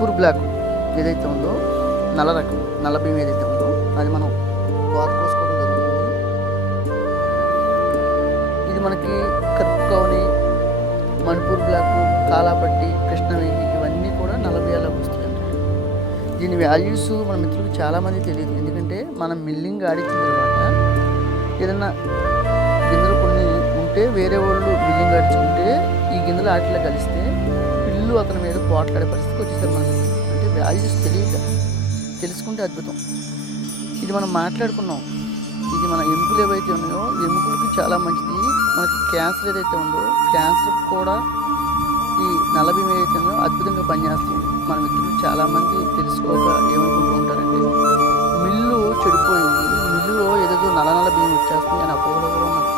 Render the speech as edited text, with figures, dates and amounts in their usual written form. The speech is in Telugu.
మణిపూర్ బ్లాక్ ఏదైతే ఉందో నల్ల రకం నల్ల బియ్యం ఏదైతే ఉందో అది మనం కోత కోసుకోవడం జరుగుతుంది. ఇది మనకి కరుపుకోని మణిపూర్ బ్లాక్, కాలాపట్టి, కృష్ణవేణి ఇవన్నీ కూడా నల్ల బియ్యాలకు వస్తాయండి. దీని వాల్యూస్ మన మిత్రులకు చాలామంది తెలియదు. ఎందుకంటే మనం మిల్లింగ్ ఆడించిన తర్వాత ఏదన్నా గింజలు కొన్ని ఉంటే వేరే వాళ్ళు మిల్లింగ్ ఆడించుకుంటే ఈ గింజలు ఆటలో కలిస్తే పిల్లు అతని మీద పోట్లాడే పరిస్థితికి వచ్చేసారు మనం. అంటే వాల్యూస్ తెలియక తెలుసుకుంటే అద్భుతం. ఇది మనం మాట్లాడుకున్నాం. ఇది మన ఎముకలు ఏవైతే ఉన్నాయో ఎముకలకి చాలా మంచిది. మనకి క్యాన్సర్ ఏదైతే ఉందో క్యాన్సర్కి కూడా ఈ నల్లబియ్యం ఏదైతే ఉందో అద్భుతంగా పనిచేస్తుంది. మన మిత్రులు చాలామంది తెలుసుకోక ఏమనుకుంటూ ఉంటారంటే మిల్లు చెడిపోయింది, మిల్లులో ఏదేదో నల్ల బియ్యం వచ్చేస్తుంది అని అపోహలో కూడా ఉన్నారు.